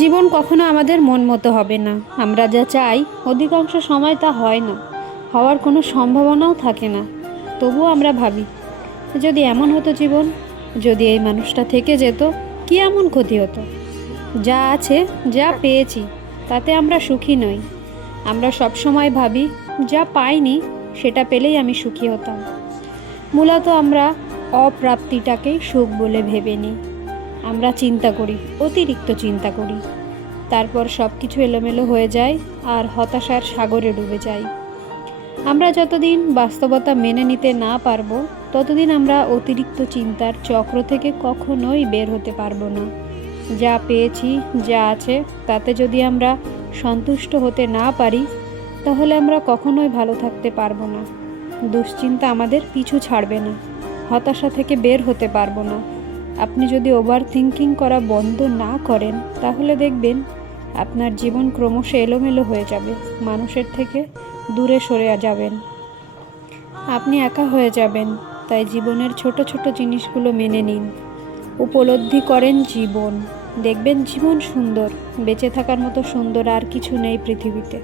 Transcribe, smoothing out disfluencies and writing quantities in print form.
জীবন কখনো আমাদের মন মতো হবে না। আমরা যা চাই অধিকাংশ সময় তা হয় না, হওয়ার কোনো সম্ভাবনাও থাকে না। তবুও আমরা ভাবি, যদি এমন হতো জীবন, যদি এই মানুষটা থেকে যেত, কি এমন ক্ষতি হতো? যা আছে, যা পেয়েছি, তাতে আমরা সুখী নই। আমরা সব সময় ভাবি, যা পাইনি সেটা পেলেই আমি সুখী হতাম। মূলত আমরা অপ্রাপ্তিটাকেই সুখ বলে ভেবে নিই। আমরা চিন্তা করি, অতিরিক্ত চিন্তা করি, তারপর সব কিছু এলোমেলো হয়ে যায় আর হতাশার সাগরে ডুবে যাই। আমরা যতদিন বাস্তবতা মেনে নিতে না পারবো, ততদিন আমরা অতিরিক্ত চিন্তার চক্র থেকে কখনোই বের হতে পারবো না। যা পেয়েছি, যা আছে, তাতে যদি আমরা সন্তুষ্ট হতে না পারি, তাহলে আমরা কখনোই ভালো থাকতে পারবো না। দুশ্চিন্তা আমাদের পিছু ছাড়বে না, হতাশা থেকে বের হতে পারবো না। আপনি যদি ওভার থিঙ্কিং করা বন্ধ না করেন, তাহলে দেখবেন আপনার জীবন ক্রমশ এলোমেলো হয়ে যাবে, মানুষের থেকে দূরে সরে যাবেন, আপনি একা হয়ে যাবেন। তাই জীবনের ছোট ছোট জিনিসগুলো মেনে নিন, উপলব্ধি করেন জীবন। দেখবেন জীবন সুন্দর, বেঁচে থাকার মতো সুন্দর আর কিছু নেই পৃথিবীতে।